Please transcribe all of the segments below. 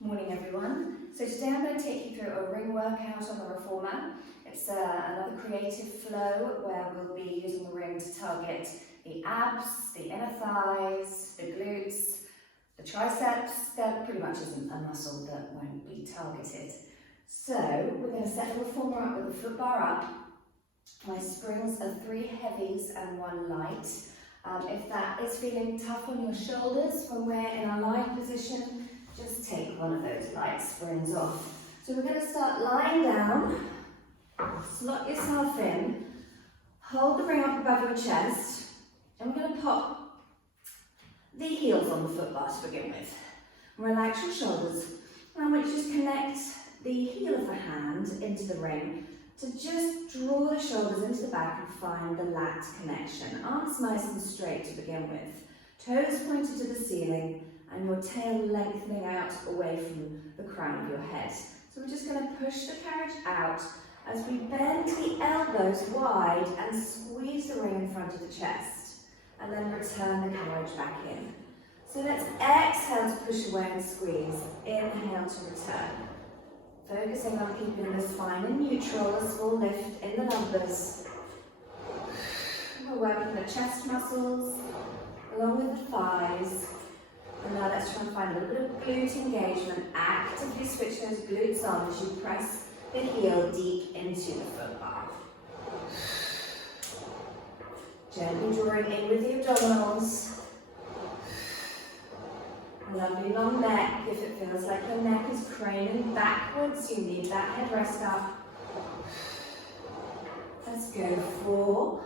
Morning everyone. So today I'm going to take you through a ring workout on the reformer. It's another creative flow where we'll be using the ring to target the abs, the inner thighs, the glutes, the triceps. There pretty much isn't a muscle that won't be targeted. So we're going to set the reformer up with the foot bar up. My springs are 3 heavies and 1 light. If that is feeling tough on your shoulders when we're in our light position, just take one of those light springs off. So we're going to start lying down, slot yourself in, hold the ring up above your chest, and we're going to pop the heels on the foot bar to begin with. Relax your shoulders, and I want you to just connect the heel of the hand into the ring to just draw the shoulders into the back and find the lat connection. Arms nice and straight to begin with, toes pointed to the ceiling, and your tail lengthening out away from the crown of your head. So we're just going to push the carriage out as we bend the elbows wide and squeeze the ring in front of the chest, and then return the carriage back in. So let's exhale to push away and squeeze. Inhale to return. Focusing on keeping the spine in neutral, a small lift in the lumbers. We're working the chest muscles along with the thighs. And now let's try and find a little bit of glute engagement. Actively switch those glutes on as you press the heel deep into the foot bar. Gently drawing in with the abdominals. A lovely long neck. If it feels like your neck is craning backwards, you need that headrest up. Let's go 4,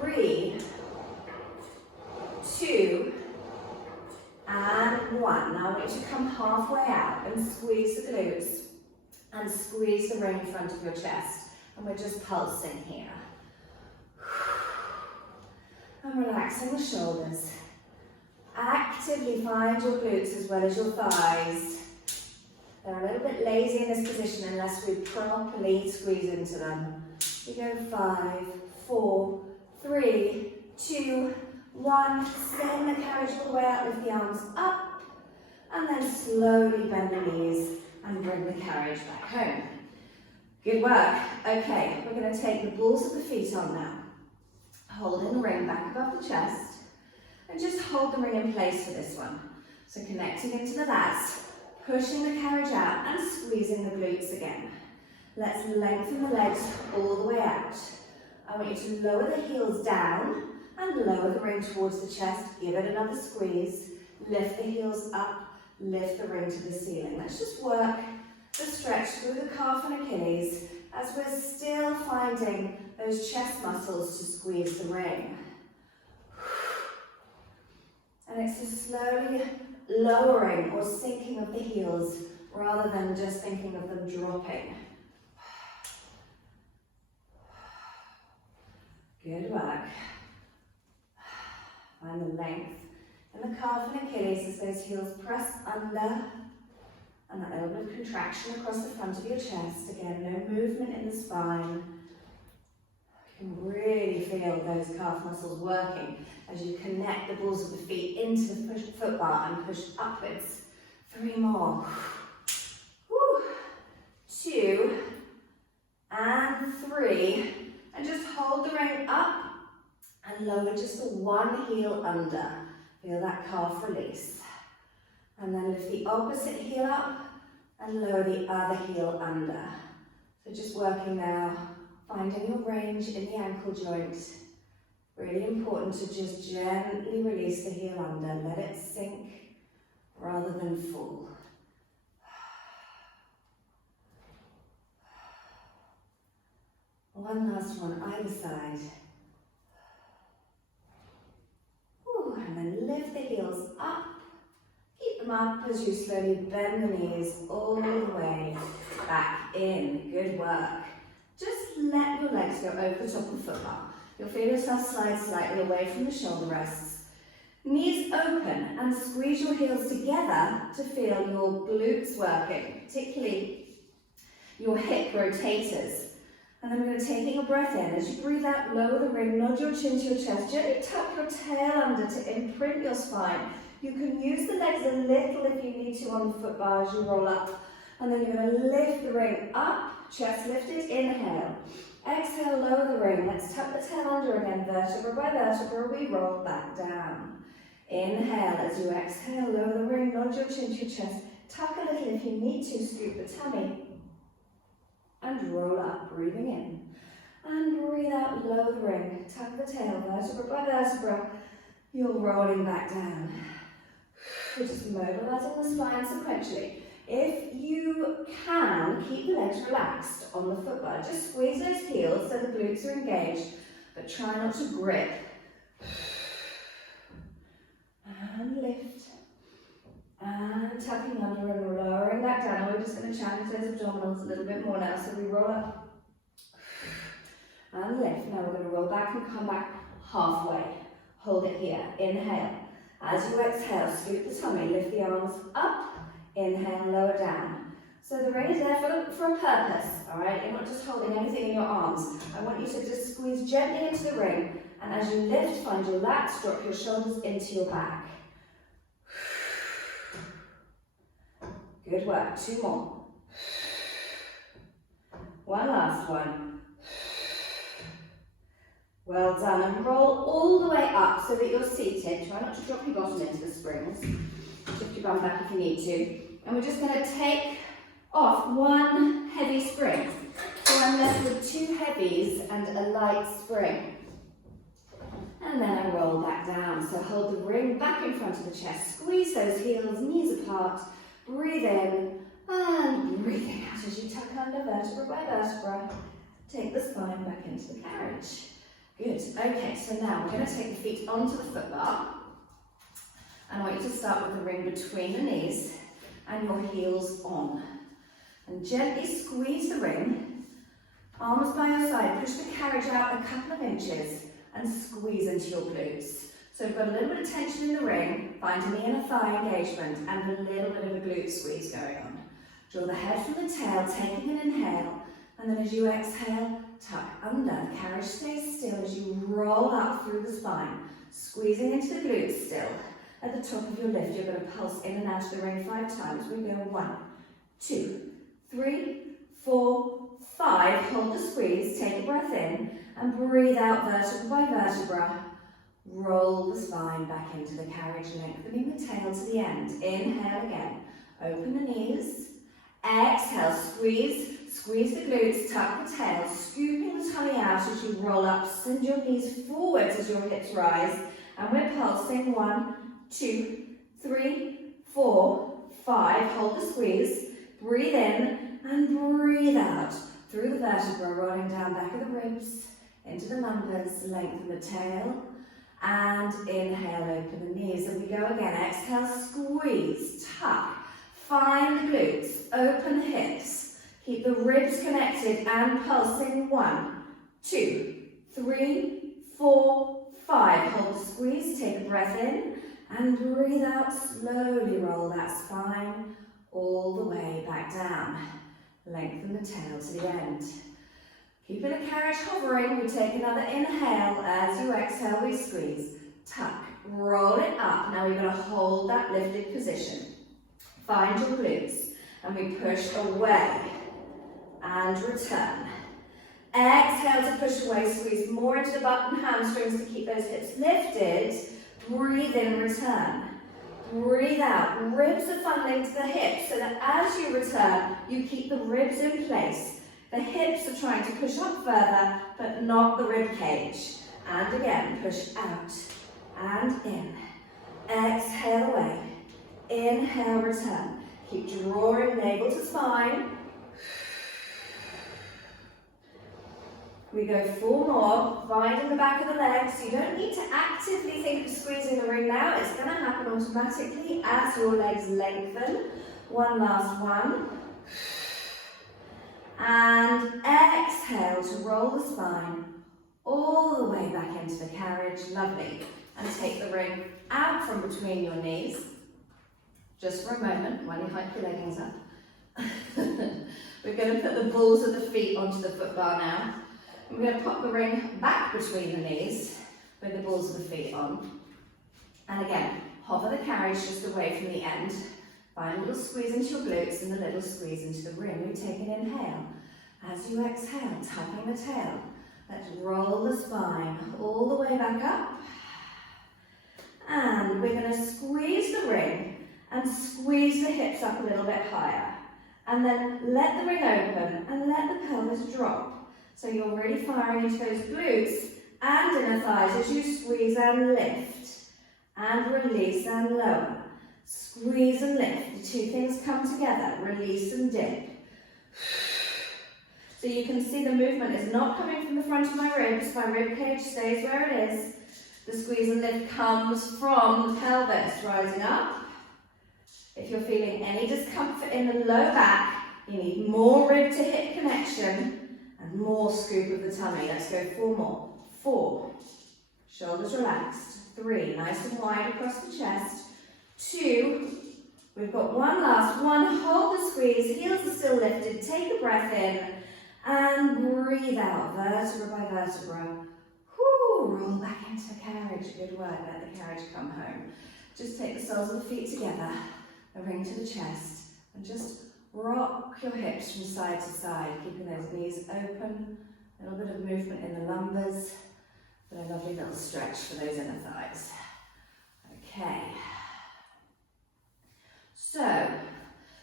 3, 2, and 1. Now I want you to come halfway out and squeeze the glutes and squeeze the ring in front of your chest. And we're just pulsing here. And relaxing the shoulders. Actively find your glutes as well as your thighs. They're a little bit lazy in this position unless we properly squeeze into them. We go 5, 4, 3, 2, 1, send the carriage all the way out, lift the arms up, and then slowly bend the knees and bring the carriage back home. Good work. Okay, we're going to take the balls of the feet on now. Holding the ring back above the chest, and just hold the ring in place for this one. So connecting into the lats, pushing the carriage out and squeezing the glutes again. Let's lengthen the legs all the way out. I want you to lower the heels down and lower the ring towards the chest. Give it another squeeze. Lift the heels up, lift the ring to the ceiling. Let's just work the stretch through the calf and Achilles as we're still finding those chest muscles to squeeze the ring. And it's just slowly lowering or sinking of the heels rather than just thinking of them dropping. Good work. Find the length in the calf and Achilles as those heels press under, and that little bit of contraction across the front of your chest. Again, no movement in the spine. You can really feel those calf muscles working as you connect the balls of the feet into the foot bar and push upwards. 3 more. Woo. 2 and 3. And just hold the ring up and lower just the one heel under. Feel that calf release. And then lift the opposite heel up and lower the other heel under. So just working now, finding your range in the ankle joint. Really important to just gently release the heel under. Let it sink rather than fall. One last one, either side. Ooh, and then lift the heels up. Keep them up as you slowly bend the knees all the way back in. Good work. Just let your legs go over the top of the foot bar. You'll feel yourself slide slightly away from the shoulder rests. Knees open and squeeze your heels together to feel your glutes working, particularly your hip rotators. And then we're going to take a breath in. As you breathe out, lower the ring, nod your chin to your chest. Gently tuck your tail under to imprint your spine. You can use the legs a little if you need lean to on the foot bar as you roll up. And then you're going to lift the ring up, chest lifted, inhale. Exhale, lower the ring. Let's tuck the tail under again, vertebra by vertebra, we roll back down. Inhale as you exhale, lower the ring, nod your chin to your chest. Tuck a little if you need to, scoop the tummy. And roll up, breathing in. And breathe out, lower the ring. Tuck the tail, vertebra by vertebra. You're rolling back down. We're just mobilizing the spine sequentially. If you can, keep the legs relaxed on the foot bar. Just squeeze those heels so the glutes are engaged, but try not to grip. And lift. And tucking under and lowering back down. And we're just going to challenge those abdominals a little bit more now. So we roll up and lift. Now we're going to roll back and come back halfway. Hold it here. Inhale. As you exhale, scoop the tummy, lift the arms up. Inhale, lower down. So the ring is there for a purpose, all right? You're not just holding anything in your arms. I want you to just squeeze gently into the ring, and as you lift, find your lats, drop your shoulders into your back. Good work. 2 more. One last one. Well done. And roll all the way up so that you're seated. Try not to drop your bottom into the springs. Shift your bum back if you need to. And we're just going to take off 1 heavy spring. So I'm left with 2 heavies and a light spring. And then I roll back down. So hold the ring back in front of the chest. Squeeze those heels, knees apart. Breathe in and breathing out as you tuck under vertebra by vertebra. Take the spine back into the carriage. Good. Okay, so now we're going to take the feet onto the foot bar. And I want you to start with the ring between the knees and your heels on. And gently squeeze the ring, arms by your side, push the carriage out a couple of inches and squeeze into your glutes. So we've got a little bit of tension in the ring, find an inner thigh engagement and a little bit of a glute squeeze going on. Draw the head from the tail, taking an inhale, and then as you exhale, tuck under. The carriage stays still as you roll up through the spine, squeezing into the glutes still. At the top of your lift, you're going to pulse in and out of the ring 5 times. We go 1, 2, 3, 4, 5. Hold the squeeze, take a breath in, and breathe out vertebra by vertebra. Roll the spine back into the carriage, lengthening the tail to the end. Inhale again. Open the knees. Exhale, squeeze the glutes, tuck the tail, scooping the tummy out as you roll up. Send your knees forwards as your hips rise. And we're pulsing 1, 2, 3, 4, 5. Hold the squeeze. Breathe in and breathe out through the vertebra, rolling down back of the ribs into the numbers. Lengthen the tail and inhale, open the knees. And we go again. Exhale, squeeze, tuck. Find the glutes, open the hips. Keep the ribs connected and pulsing. 1, 2, 3, 4, 5. Hold the squeeze, take a breath in. And breathe out, slowly roll that spine all the way back down. Lengthen the tail to the end. Keeping the carriage hovering, we take another inhale. As you exhale, we squeeze. Tuck, roll it up. Now we're going to hold that lifted position. Find your glutes. And we push away and return. Exhale to push away, squeeze more into the butt and hamstrings to keep those hips lifted. Breathe in, return. Breathe out. Ribs are funneling to the hips so that as you return, you keep the ribs in place. The hips are trying to push up further, but not the rib cage. And again, push out and in. Exhale away. Inhale, return. Keep drawing navel to spine. We go 4 more, finding the back of the legs. You don't need to actively think of squeezing the ring now. It's going to happen automatically as your legs lengthen. One last one. And exhale to roll the spine all the way back into the carriage. Lovely. And take the ring out from between your knees. Just for a moment while you hike your leggings up. We're going to put the balls of the feet onto the foot bar now. We're going to pop the ring back between the knees with the balls of the feet on. And again, hover the carriage just away from the end. Find a little squeeze into your glutes and a little squeeze into the ring. We take an inhale. As you exhale, tucking the tail. Let's roll the spine all the way back up. And we're going to squeeze the ring and squeeze the hips up a little bit higher. And then let the ring open and let the pelvis drop. So you're really firing into those glutes and inner thighs as you squeeze and lift. And release and lower. Squeeze and lift. The two things come together. Release and dip. So you can see the movement is not coming from the front of my ribs. My rib cage stays where it is. The squeeze and lift comes from the pelvis, rising up. If you're feeling any discomfort in the low back, you need more rib to hip connection and more scoop of the tummy. Let's go 4 more. 4. Shoulders relaxed. 3. Nice and wide across the chest. 2. We've got one last. 1. Hold the squeeze. Heels are still lifted. Take a breath in. And breathe out, vertebra by vertebra. Whoo, roll back into the carriage. Good work, let the carriage come home. Just take the soles of the feet together, the ring to the chest, and just rock your hips from side to side, keeping those knees open, a little bit of movement in the lumbers, but a lovely little stretch for those inner thighs. Okay. So,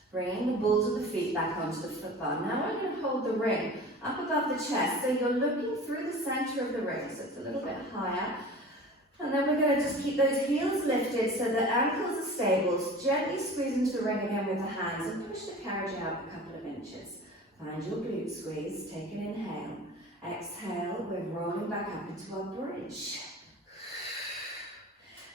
bringing the balls of the feet back onto the foot bar. Now we're going to hold the ring up above the chest, so you're looking through the centre of the ring, so it's a little bit higher. And then we're going to just keep those heels lifted so the ankles are stable. Gently squeeze into the ring again with the hands and push the carriage out a couple of inches. Find your glute squeeze, take an inhale. Exhale, we're rolling back up into our bridge.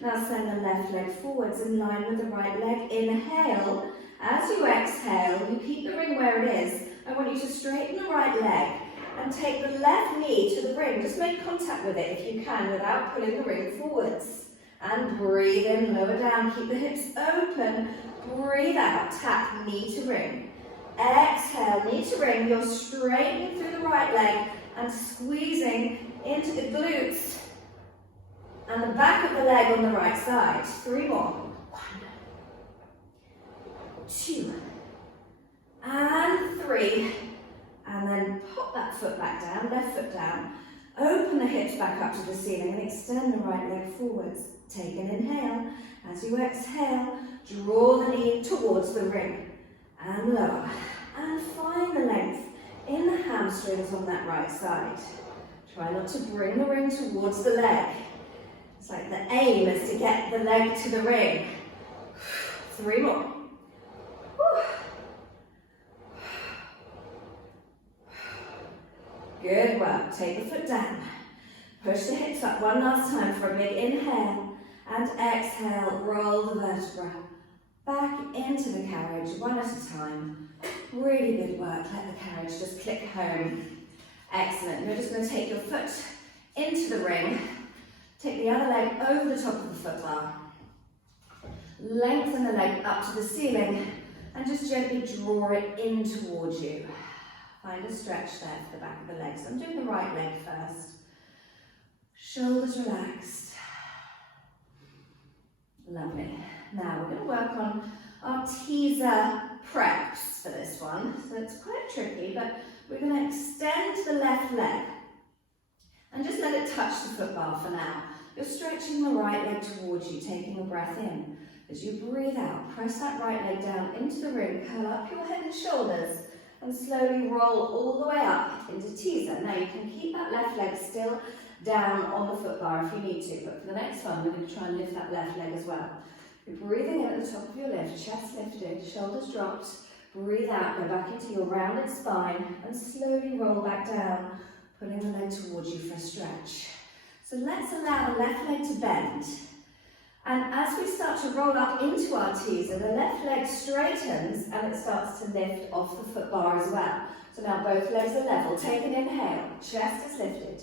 Now send the left leg forwards in line with the right leg. Inhale. As you exhale, you keep the ring where it is. I want you to straighten the right leg and take the left knee to the ring. Just make contact with it if you can without pulling the ring forwards. And breathe in, lower down, keep the hips open. Breathe out, tap knee to ring. Exhale, knee to ring. You're straightening through the right leg and squeezing into the glutes and the back of the leg on the right side. 3 more. 1, 2, and 3, and then pop that foot back down, left foot down, open the hips back up to the ceiling and extend the right leg forwards. Take an inhale. As you exhale, draw the knee towards the ring and lower, and find the length in the hamstrings on that right side. Try not to bring the ring towards the leg. It's like the aim is to get the leg to the ring. 3 more. Good work. Take the foot down. Push the hips up one last time for a big inhale. And exhale, roll the vertebra back into the carriage, one at a time. Really good work. Let the carriage just click home. Excellent. You're just going to take your foot into the ring. Take the other leg over the top of the foot bar. Lengthen the leg up to the ceiling and just gently draw it in towards you. Find a stretch there for the back of the legs. I'm doing the right leg first. Shoulders relaxed. Lovely. Now we're going to work on our teaser preps for this one. So it's quite tricky, but we're going to extend the left leg and just let it touch the foot bar for now. You're stretching the right leg towards you, taking a breath in. As you breathe out, press that right leg down into the ring, curl up your head and shoulders, and slowly roll all the way up into teaser. Now you can keep that left leg still down on the foot bar if you need to, but for the next one, we're going to try and lift that left leg as well. You're breathing in at the top of your lift, chest lifted, shoulders dropped. Breathe out, go back into your rounded spine, and slowly roll back down, pulling the leg towards you for a stretch. So let's allow the left leg to bend. And as we start to roll up into our teaser, the left leg straightens and it starts to lift off the foot bar as well. So now both legs are level. Take an inhale, chest is lifted.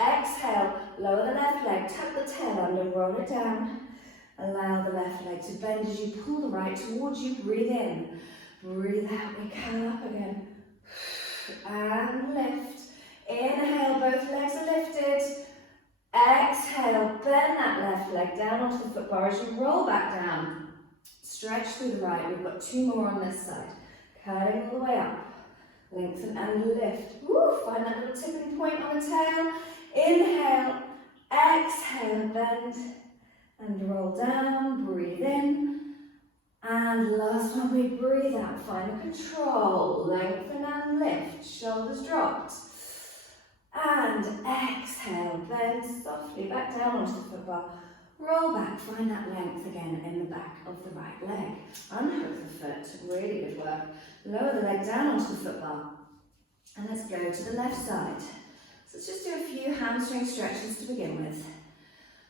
Exhale, lower the left leg, tuck the tail under, roll it down. Allow the left leg to bend as you pull the right towards you. Breathe in, breathe out, we curl up again. And lift. Inhale, both legs are lifted. Exhale, bend that left leg down onto the foot bar as you roll back down. Stretch through the right. We've got 2 more on this side. Curling all the way up. Lengthen and lift. Woo, find that little tipping point on the tail. Inhale. Exhale. Bend and roll down. Breathe in. And last one, we breathe out. Find the control. Lengthen and lift. Shoulders dropped. And exhale. Bend softly back down onto the foot bar. Roll back. Find that length again in the back of the right leg. Unhook the foot. Really good work. Lower the leg down onto the foot bar. And let's go to the left side. So let's just do a few hamstring stretches to begin with.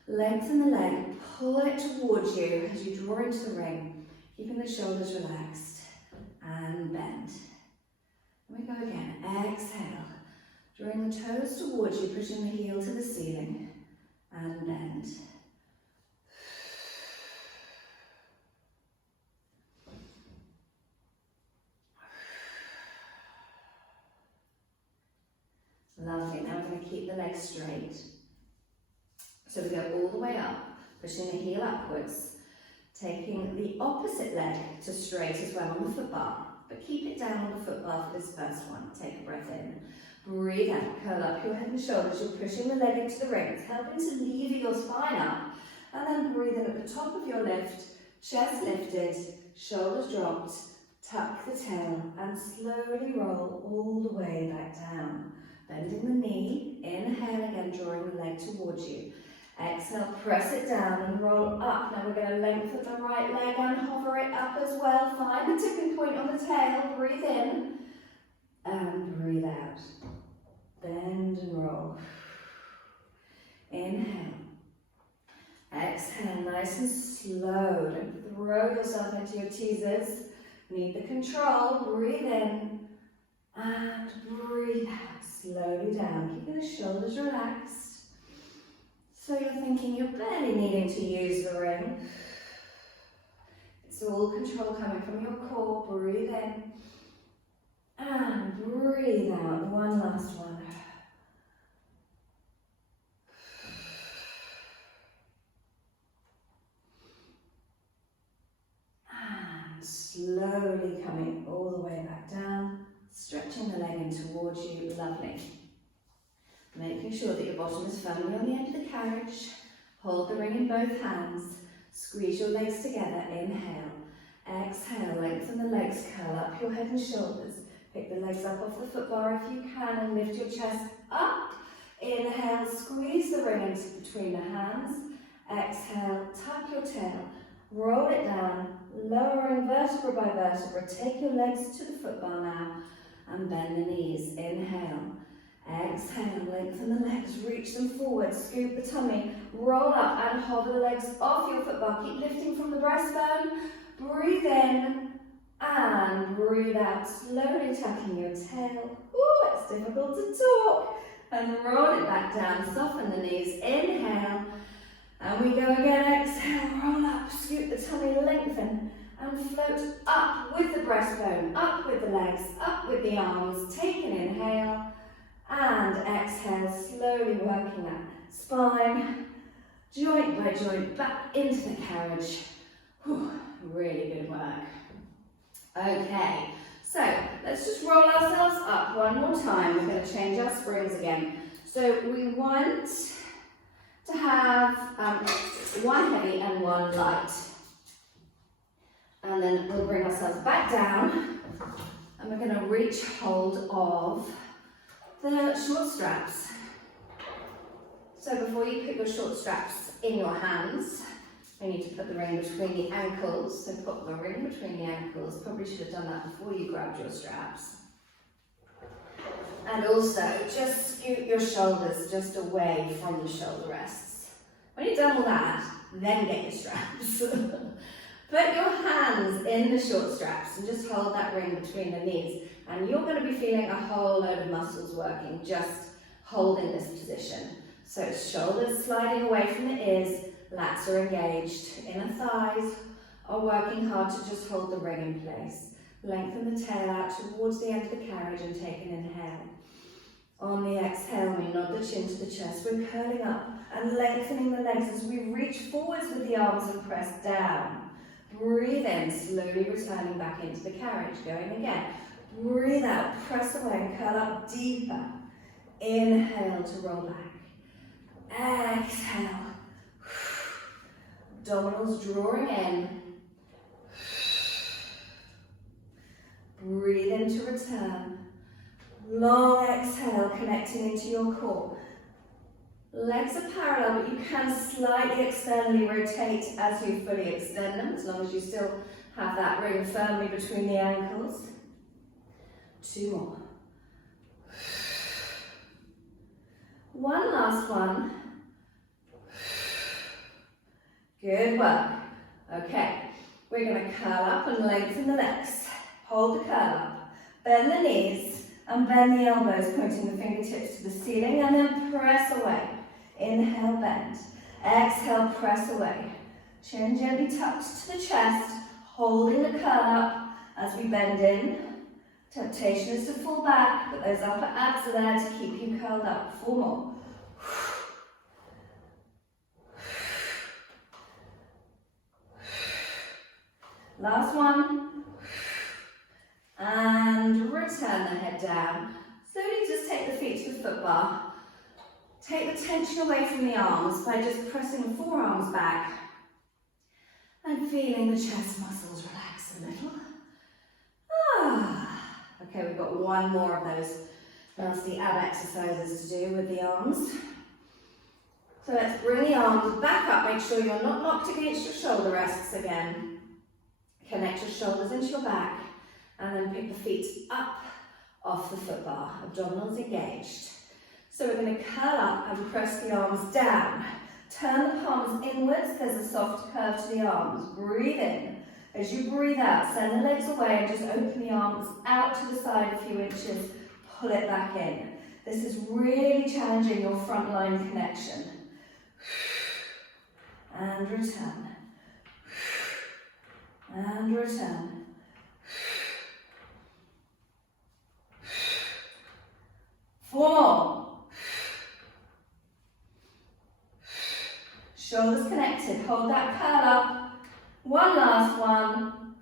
Lengthen the leg. Pull it towards you as you draw into the ring. Keeping the shoulders relaxed. And bend. And we go again. Exhale. Drawing the toes towards you, pushing the heel to the ceiling. And bend. Lovely. Now we're going to keep the legs straight. So we go all the way up, pushing the heel upwards. Taking the opposite leg to straight as well on the foot bar. But keep it down on the foot bar for this first one. Take a breath in. Breathe out. Curl up your head and shoulders. You're pushing the leg into the rings, helping to lever your spine up. And then breathe in at the top of your lift. Chest lifted, shoulders dropped. Tuck the tail and slowly roll all the way back down. Bending the knee. Inhale again, drawing the leg towards you. Exhale, press it down and roll up. Now we're going to lengthen the right leg and hover it up as well. Find the tipping point on the tail. Breathe in and breathe out. Bend and roll. Inhale. Exhale, nice and slow. Don't throw yourself into your teasers. Need the control. Breathe in and breathe out. Slowly down, keeping the shoulders relaxed. So you're thinking you're barely needing to use the ring. It's all control coming from your core. Breathe in and breathe out. One last one. And slowly coming all the way back down. Stretching the leg in towards you. Lovely. Making sure that your bottom is firmly on the end of the carriage. Hold the ring in both hands. Squeeze your legs together. Inhale. Exhale. Lengthen the legs. Curl up your head and shoulders. Pick the legs up off the foot bar if you can and lift your chest up. Inhale. Squeeze the ring into between the hands. Exhale. Tuck your tail. Roll it down. Lowering vertebra by vertebra. Take your legs to the foot bar now. And bend the knees. Inhale. Exhale, lengthen the legs, reach them forward, scoop the tummy, roll up and hover the legs off your foot bar. Keep lifting from the breastbone. Breathe in and breathe out, slowly tucking your tail. Ooh, it's difficult to talk. And roll it back down, soften the knees. Inhale, and we go again. Exhale, roll up, scoop the tummy, lengthen. And float up with the breastbone, up with the legs, up with the arms. Take an inhale and exhale, slowly working that spine, joint by joint, back into the carriage. Whew, really good work. Okay, so let's just roll ourselves up one more time. We're going to change our springs again. So we want to have one heavy and one light. And then we'll bring ourselves back down and we're going to reach hold of the short straps. So before you put your short straps in your hands, we need to put the ring between the ankles. So put the ring between the ankles. Probably should have done that before you grabbed your straps. And also just scoot your shoulders just away from the shoulder rests. When you've done all that, then get your straps. Put your hands in the short straps and just hold that ring between the knees. And you're going to be feeling a whole load of muscles working just holding this position. So shoulders sliding away from the ears, lats are engaged, inner thighs are working hard to just hold the ring in place. Lengthen the tail out towards the end of the carriage and take an inhale. On the exhale, we nod the chin to the chest. We're curling up and lengthening the legs as we reach forwards with the arms and press down. Breathe in, slowly returning back into the carriage. Going again. Breathe out, press away and curl up deeper. Inhale to roll back. Exhale. Abdominals drawing in. Breathe in to return. Long exhale, connecting into your core. Legs are parallel, but you can slightly externally rotate as you fully extend them, as long as you still have that ring firmly between the ankles. 2 more. One last one. Good work. Okay, we're going to curl up and lengthen the legs. Hold the curl up. Bend the knees and bend the elbows, pointing the fingertips to the ceiling, and then press away. Inhale, bend. Exhale, press away. Chin gently tucked to the chest, holding the curl up as we bend in. Temptation is to fall back, but those upper abs are there to keep you curled up. 4 more. Last one. And return the head down. Slowly just take the feet to the foot bar. Take the tension away from the arms by just pressing the forearms back and feeling the chest muscles relax a little. Okay, we've got 1 more of those nasty ab exercises to do with the arms. So let's bring the arms back up. Make sure you're not locked against your shoulder rests again. Connect your shoulders into your back and then pick the feet up off the foot bar. Abdominals engaged. So we're going to curl up and press the arms down. Turn the palms inwards. There's a soft curve to the arms. Breathe in. As you breathe out, send the legs away and just open the arms out to the side a few inches. Pull it back in. This is really challenging your front line connection. And return. And return. Four more. Shoulders connected. Hold that curl up. One last one.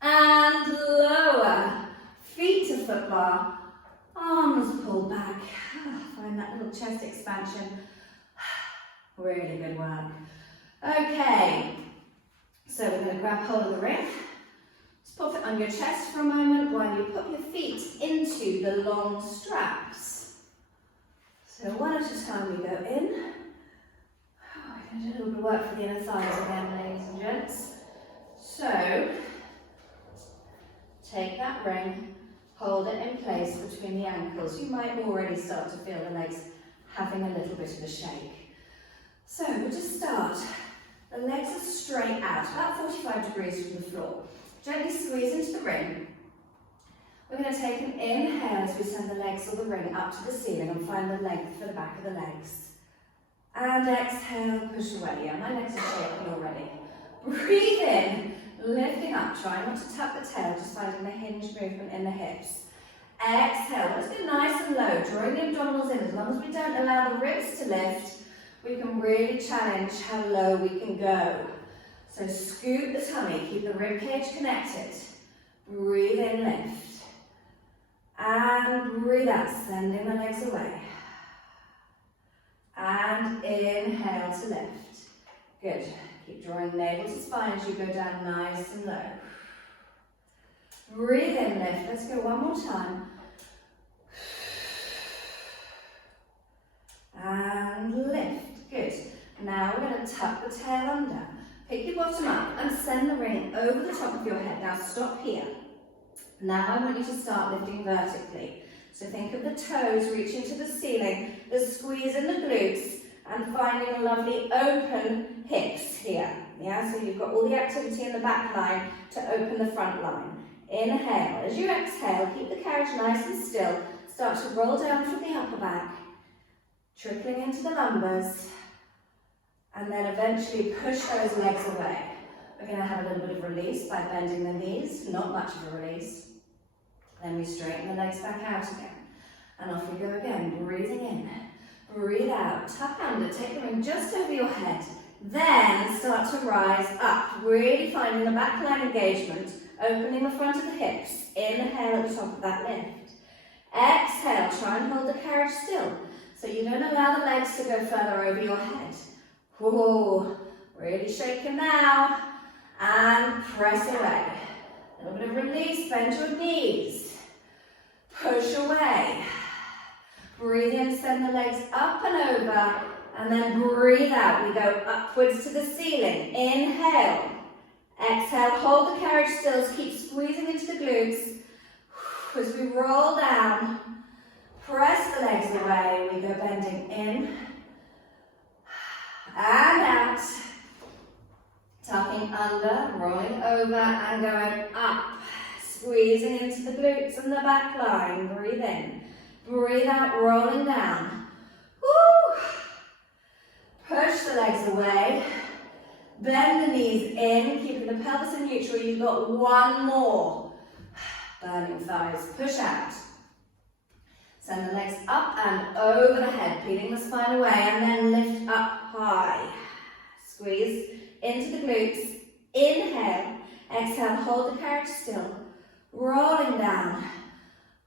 And lower. Feet to foot bar. Arms pulled back. Find that little chest expansion. Really good work. Okay. So we're going to grab hold of the ring. Just pop it on your chest for a moment while you put your feet into the long straps. So one at a time we go in. We're going to do a little bit of work for the inner thighs again, ladies and gents. So take that ring, hold it in place between the ankles. You might already start to feel the legs having a little bit of a shake. So we'll just start. The legs are straight out, about 45 degrees from the floor. Gently squeeze into the ring. We're going to take an inhale as we send the legs or the ring up to the ceiling and find the length for the back of the legs. And exhale, push away. Yeah, my legs are shaking already. Breathe in, lifting up. Try not to tuck the tail, just finding the hinge movement in the hips. Exhale, let's go nice and low, drawing the abdominals in. As long as we don't allow the ribs to lift, we can really challenge how low we can go. So scoot the tummy, keep the rib cage connected. Breathe in, lift. And breathe out, sending the legs away. And inhale to lift. Good. Keep drawing navel to spine as you go down nice and low. Breathe in, lift. Let's go one more time. And lift. Good. Now we're going to tuck the tail under. Pick your bottom up and send the ring over the top of your head. Now stop here. Now I want you to start lifting vertically. So think of the toes reaching to the ceiling, the squeeze in the glutes, and finding a lovely open hips here. Yeah, so you've got all the activity in the back line to open the front line. Inhale. As you exhale, keep the carriage nice and still. Start to roll down from the upper back, trickling into the lumbers, and then eventually push those legs away. We're going to have a little bit of release by bending the knees, not much of a release. Then we straighten the legs back out again. And off we go again, breathing in. Breathe out, tuck under, take the ring just over your head. Then start to rise up, really finding the back line engagement, opening the front of the hips. Inhale at the top of that lift. Exhale, try and hold the carriage still. So you don't allow the legs to go further over your head. Whoa, really shaking now. And press away. A little bit of release, bend your knees. Push away. Breathe in, send the legs up and over. And then breathe out. We go upwards to the ceiling. Inhale. Exhale, hold the carriage still. Keep squeezing into the glutes. As we roll down, press the legs away. We go bending in and out. Tucking under, rolling over and going up. Squeezing into the glutes and the back line. Breathe in. Breathe out, rolling down. Woo! Push the legs away. Bend the knees in, keeping the pelvis in neutral. You've got one more. Burning thighs, push out. Send the legs up and over the head, peeling the spine away, and then lift up high. Squeeze into the glutes. Inhale. Exhale, hold the carriage still. Rolling down.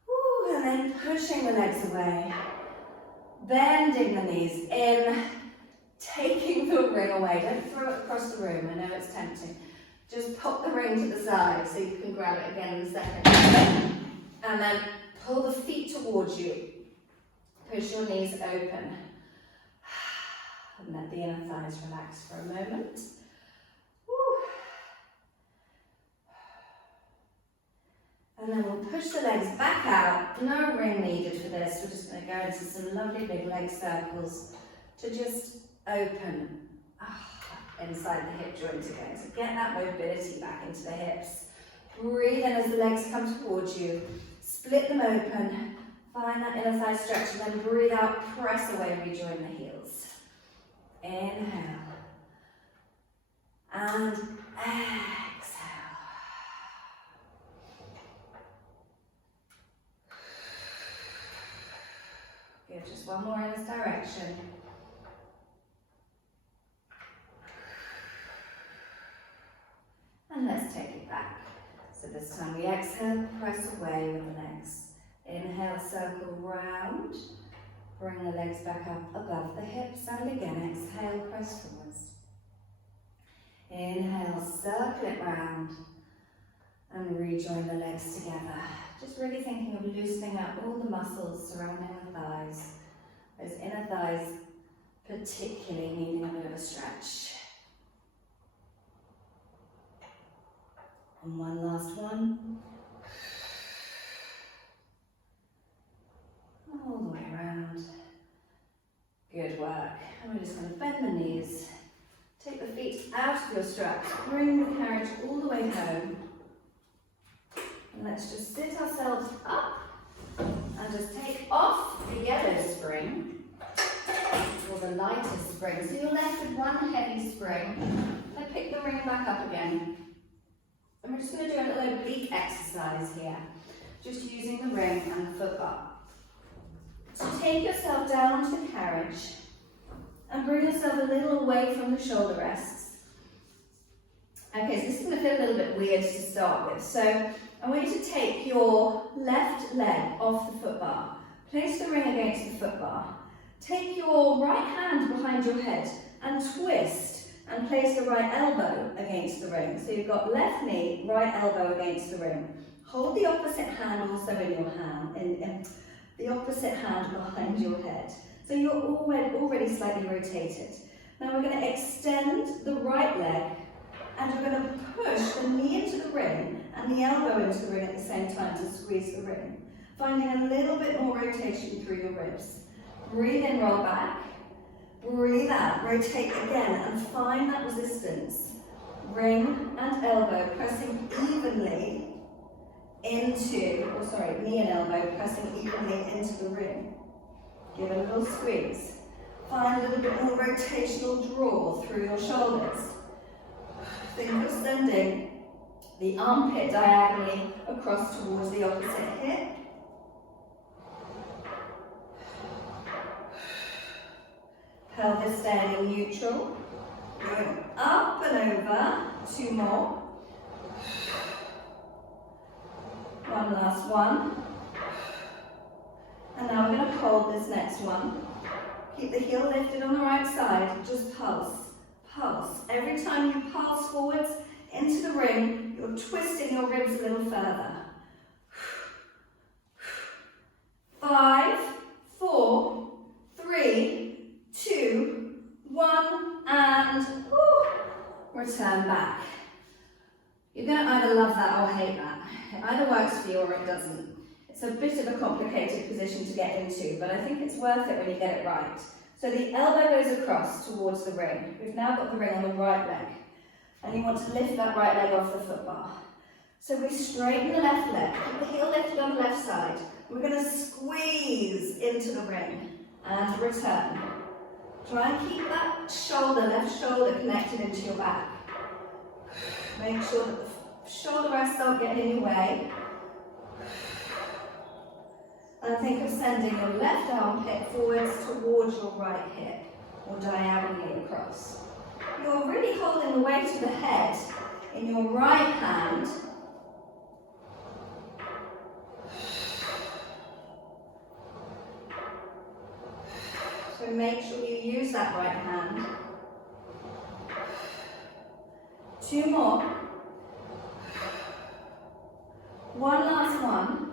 Woo, and then pushing the legs away. Bending the knees in. Taking the ring away. Don't throw it across the room. I know it's tempting. Just pop the ring to the side so you can grab it again in a second. And then pull the feet towards you. Push your knees open. And let the inner thighs relax for a moment. Woo. And then we'll push the legs back out. No ring needed for this. We're just going to go into some lovely big leg circles to just open inside the hip joint again. So get that mobility back into the hips. Breathe in as the legs come towards you. Split them open. Find that inner thigh stretch and then breathe out. Press away, rejoin the heels. Inhale. And exhale. Good, just one more in this direction. And let's take it back. So this time we exhale, press away with the legs. Inhale, circle round. Bring the legs back up above the hips. And again, exhale, press forwards. Inhale, circle it round. And rejoin the legs together. Just really thinking of loosening up all the muscles surrounding the thighs. Those inner thighs particularly needing a bit of a stretch. And one last one. All the way around. Good work. And we're just going to bend the knees. Take the feet out of your straps. Bring the carriage all the way home. And let's just sit ourselves up. And just take off the yellow spring. Or the lighter spring. So you're left with one heavy spring. Then pick the ring back up again. And we're just going to do a little oblique exercise here, just using the ring and the foot bar. So take yourself down onto the carriage and bring yourself a little away from the shoulder rests. Okay, so this is going to feel a little bit weird to start with. So I want you to take your left leg off the foot bar, place the ring against the foot bar, take your right hand behind your head and twist. And place the right elbow against the ring. So you've got left knee, right elbow against the ring. Hold the opposite hand also in your hand, the opposite hand behind your head. So you're already slightly rotated. Now we're going to extend the right leg and you're going to push the knee into the ring and the elbow into the ring at the same time to squeeze the ring. Finding a little bit more rotation through your ribs. Breathe in, roll back. Breathe out, rotate again and find that resistance. Ring and elbow pressing evenly into, knee and elbow pressing evenly into the ring. Give a little squeeze. Find a little bit more rotational draw through your shoulders. Think of sending the armpit diagonally across towards the opposite hip. Pelvis staying in neutral. Going up and over. 2 more. One last one. And now we're going to hold this next one. Keep the heel lifted on the right side. Just pulse, pulse. Every time you pulse forwards into the ring, you're twisting your ribs a little further. 5, 4, 3, 2, 1, and return back. You're going to either love that or hate that. It either works for you or it doesn't. It's a bit of a complicated position to get into, but I think it's worth it when you get it right. So the elbow goes across towards the ring. We've now got the ring on the right leg, and you want to lift that right leg off the foot bar. So we straighten the left leg, keep the heel lifted on the left side. We're going to squeeze into the ring and return. Try and keep that shoulder, left shoulder, connected into your back. Make sure that the shoulder rests don't get in your way. And think of sending your left armpit forwards towards your right hip, or diagonally across. You're really holding the weight of the head in your right hand. So make sure you use that right hand. 2 more. One last one.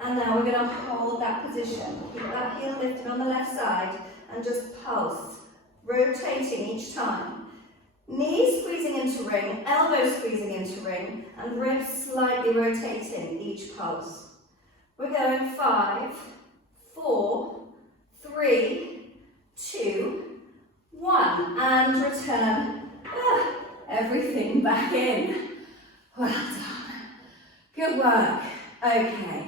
And now we're going to hold that position. Keep that heel lifted on the left side and just pulse, rotating each time. Knees squeezing into ring, elbows squeezing into ring, and ribs slightly rotating each pulse. We're going 5, 4, 3, 2, 1, and return everything back in. Well done. Good work. Okay.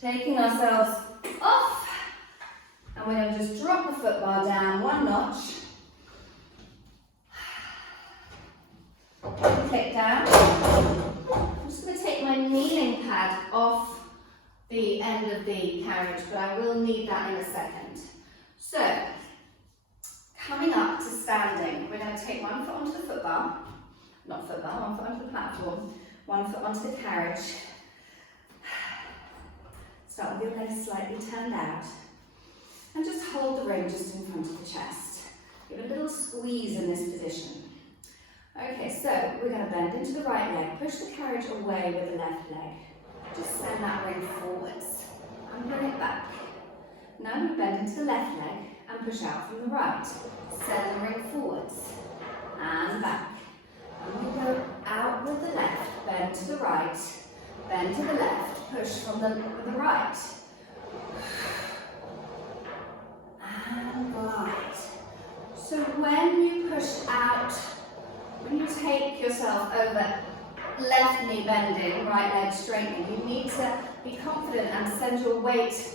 Taking ourselves off, and we're going to just drop the foot bar down 1 notch. Click down. I'm just going to take my kneeling pad off the end of the carriage, but I will need that in a second. So, coming up to standing, we're going to take 1 foot onto the foot bar, not foot bar, 1 foot onto the platform, 1 foot onto the carriage. Start with your legs slightly turned out, and just hold the ring just in front of the chest. Give a little squeeze in this position. Okay, so we're going to bend into the right leg, push the carriage away with the left leg. Just send that ring forwards and bring it back. Now we bend into the left leg and push out from the right. Send the ring forwards and back. And we go out with the left, bend to the right, bend to the left, push from the right. And glide. So when you push out, when you take yourself over, left knee bending, right leg straightening, you need to be confident and send your weight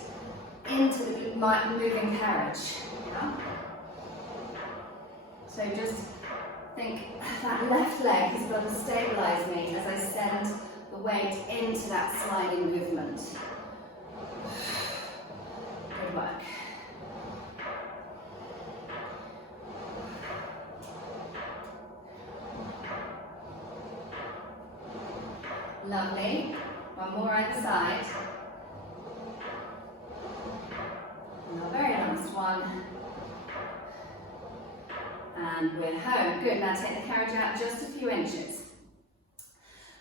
into the moving carriage. Yeah? So just think that left leg is going to stabilise me as I send the weight into that sliding movement. Good work. Lovely. 1 more either side. And the very last one. And we're home. Good. Now take the carriage out just a few inches.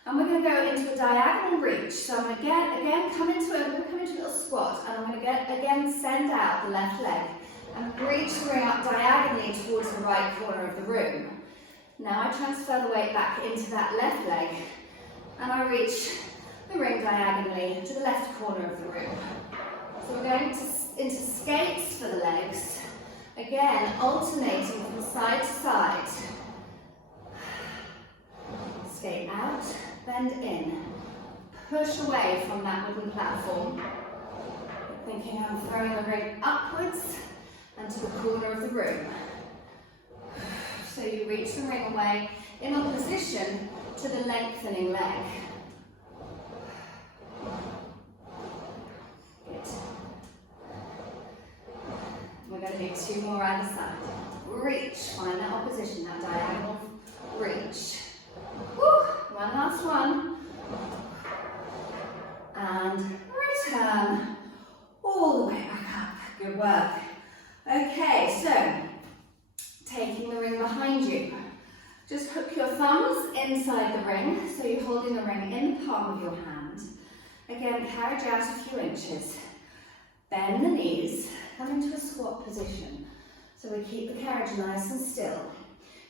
And we're going to go into a diagonal reach. So I'm going to again come into a little squat, and I'm going to again send out the left leg and reach the ring up diagonally towards the right corner of the room. Now I transfer the weight back into that left leg, and I reach the ring diagonally to the left corner of the room. So we're going into skates for the legs. Again, alternating from side to side. Skate out, bend in. Push away from that wooden platform. Thinking I'm throwing the ring upwards and to the corner of the room. So you reach the ring away in opposition to the lengthening leg. Good. We're going to do 2 more either side. reach. Find that opposition, that diagonal reach. Woo. One last one. And return all the way back up. Good work. Okay, so taking the ring behind you. Just hook your thumbs inside the ring, so you're holding the ring in the palm of your hand. Again, carriage out a few inches. Bend the knees, come into a squat position. So we keep the carriage nice and still.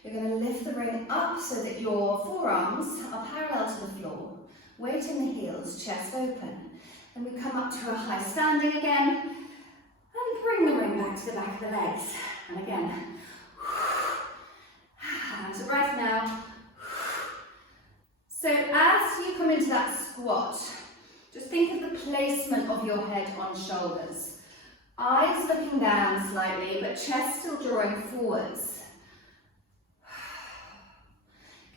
You're going to lift the ring up so that your forearms are parallel to the floor. Weight in the heels, chest open. Then we come up to a high standing again. And bring the ring back to the back of the legs. And again, hands to breath now. So as you come into that squat, just think of the placement of your head on shoulders. Eyes looking down slightly, but chest still drawing forwards.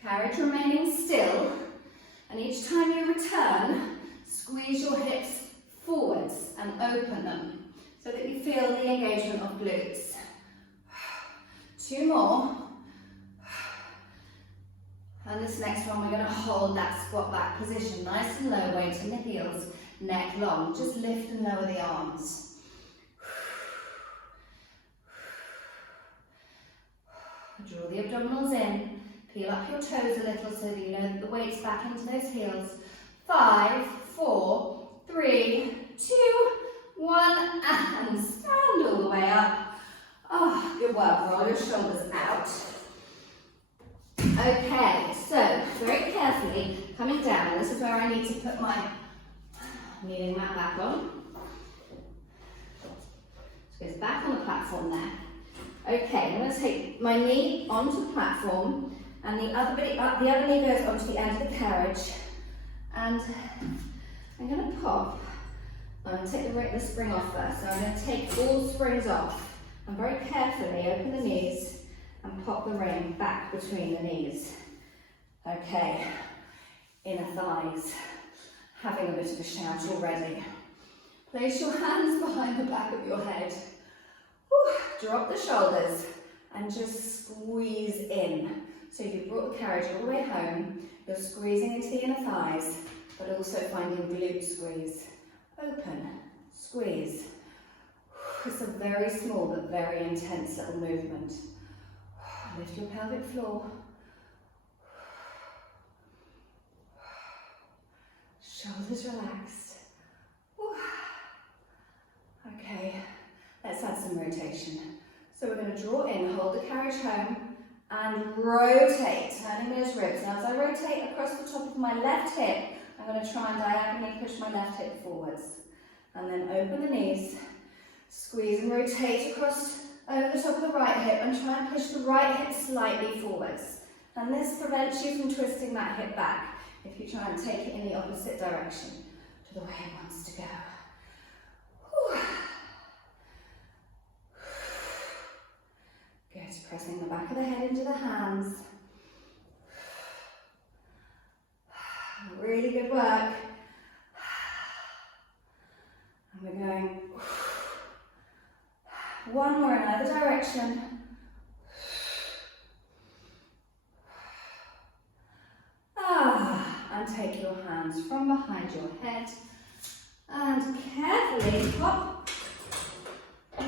Carriage remaining still, and each time you return, squeeze your hips forwards and open them so that you feel the engagement of glutes. 2 more. And this next one, we're going to hold that squat back position, nice and low, weight in the heels, neck long. Just lift and lower the arms. Draw the abdominals in, peel up your toes a little so that you know that the weight's back into those heels. 5, 4, 3, 2, 1, and stand all the way up. Oh, good work. Roll your shoulders out. Okay, so very carefully coming down, and this is where I need to put my kneeling mat back on. So it goes back on the platform there. Okay, I'm going to take my knee onto the platform, and the other knee goes onto the end of the carriage, and I'm going to pop. I'm going to take the spring off first, so I'm going to take all springs off, and very carefully open the knees and pop the ring back between the knees. Okay, inner thighs, having a bit of a shout already. Place your hands behind the back of your head. Whew. Drop the shoulders and just squeeze in. So you've brought the carriage all the way home, you're squeezing into the inner thighs, but also finding glute squeeze. Open, squeeze. It's a very small but very intense little movement. Lift your pelvic floor. Shoulders relaxed. Okay, let's add some rotation. So we're going to draw in, hold the carriage home, and rotate, turning those ribs. Now as I rotate across the top of my left hip, I'm going to try and diagonally push my left hip forwards. And then open the knees, squeeze and rotate across over the top of the right hip, and try and push the right hip slightly forwards. And this prevents you from twisting that hip back if you try and take it in the opposite direction to the way it wants to go. Whew. Good, pressing the back of the head into the hands. Really good work. And we're going one more in either direction. And take your hands from behind your head and carefully pop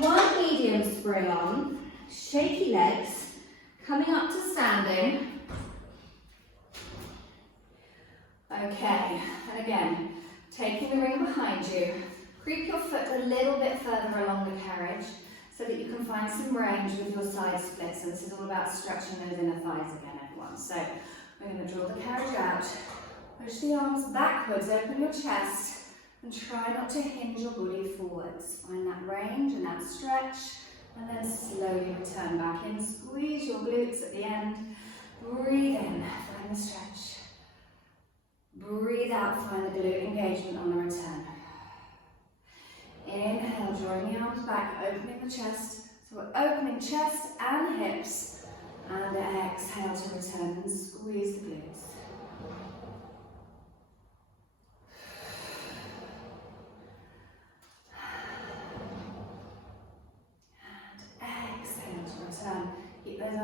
one medium spring on, shaky legs, coming up to standing. Okay, and again, taking the ring behind you, creep your foot a little bit further along the carriage so that you can find some range with your side splits. And this is all about stretching those inner thighs again, everyone. So we're going to draw the carriage out, push the arms backwards, open your chest, and try not to hinge your body forwards. Find that range and that stretch, and then slowly return back in. Squeeze your glutes at the end. Breathe in, find the stretch. Breathe out, find the glute engagement on the return. Inhale, drawing the arms back, opening the chest. So we're opening chest and hips. And exhale to return and squeeze the glutes. And exhale to return. Keep those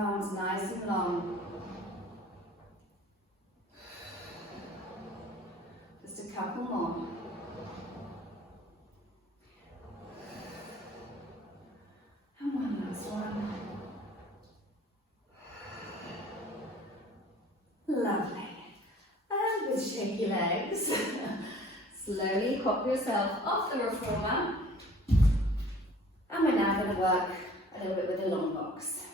shaky legs. Slowly pop yourself off the reformer. And we're now going to work a little bit with the long box.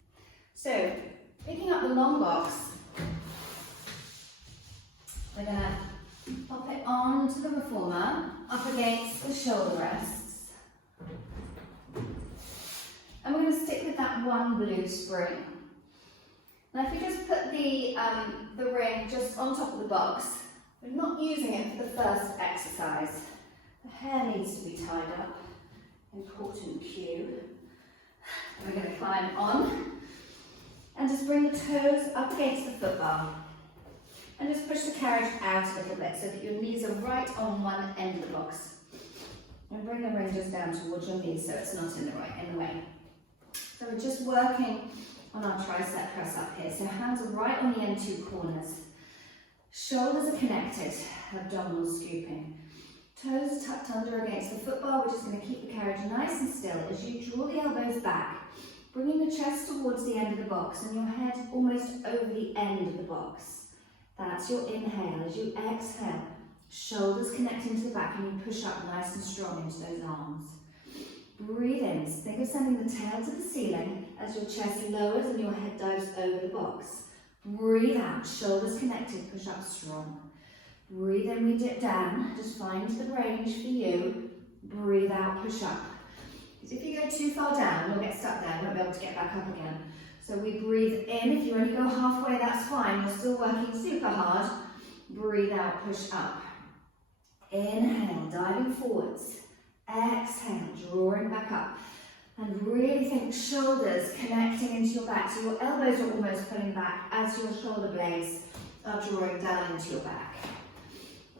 So, picking up the long box, we're going to pop it onto the reformer, up against the shoulder rests. And we're going to stick with that one blue spring. Now if you just put the ring just on top of the box, we're not using it for the first exercise. The hair needs to be tied up. Important cue. We're going to climb on and just bring the toes up against the foot bar. And just push the carriage out a little bit so that your knees are right on one end of the box. And bring the ring just down towards your knees so it's not in the way. So we're just working on our tricep press up here. So hands are right on the end two corners. Shoulders are connected, abdominals scooping. Toes tucked under against the foot bar. We're just going to keep the carriage nice and still as you draw the elbows back, bringing the chest towards the end of the box and your head almost over the end of the box. That's your inhale. As you exhale, shoulders connecting to the back and you push up nice and strong into those arms. Breathe in. Think of sending the tail to the ceiling as your chest lowers and your head dives over the box. Breathe out. Shoulders connected. Push up strong. Breathe in. We dip down. Just find the range for you. Breathe out. Push up. Because if you go too far down, you'll get stuck there. You won't be able to get back up again. So we breathe in. If you only go halfway, that's fine. You're still working super hard. Breathe out. Push up. Inhale. Diving forwards. Exhale, drawing back up. And really think shoulders connecting into your back. So your elbows are almost pulling back as your shoulder blades are drawing down into your back.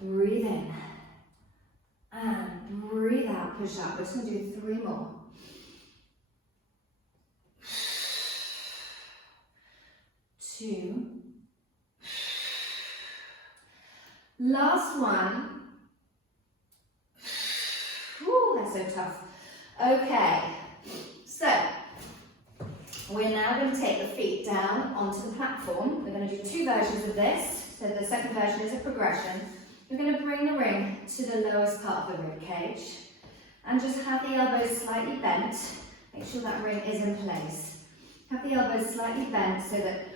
Breathe in. And breathe out, push up. We're just going to do 3 more. Two. Last one. So tough. Okay, so we're now going to take the feet down onto the platform. We're going to do 2 versions of this. So the second version is a progression. You're going to bring the ring to the lowest part of the rib cage and just have the elbows slightly bent. Make sure that ring is in place. Have the elbows slightly bent so that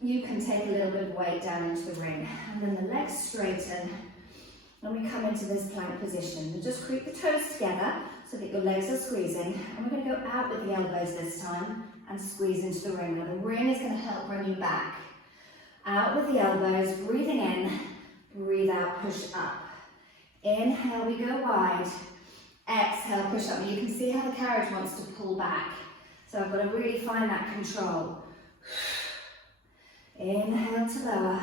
you can take a little bit of weight down into the ring. And then the legs straighten. And we come into this plank position. And just creep the toes together so that your legs are squeezing. And we're going to go out with the elbows this time and squeeze into the ring. Now the ring is going to help bring you back. Out with the elbows, breathing in, breathe out, push up. Inhale, we go wide. Exhale, push up. You can see how the carriage wants to pull back. So I've got to really find that control. Inhale to lower.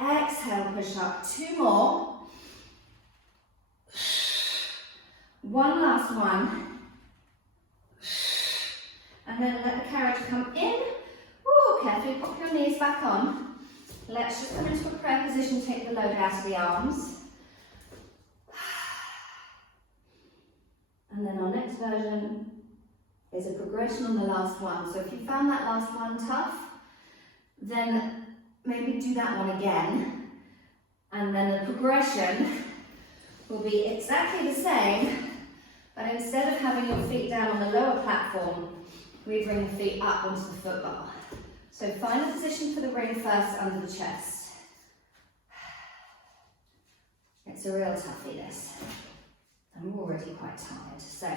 Exhale, push up. 2 more. 1 last one. And then let the carriage come in. Ooh, carefully pop your knees back on. Let's just come into a prayer position, take the load out of the arms. And then our next version is a progression on the last one. So if you found that last one tough, then maybe do that one again. And then the progression will be exactly the same, but instead of having your feet down on the lower platform, we bring the feet up onto the foot bar. So find a position for the ring first under the chest. It's a real toughie, this. I'm already quite tired. So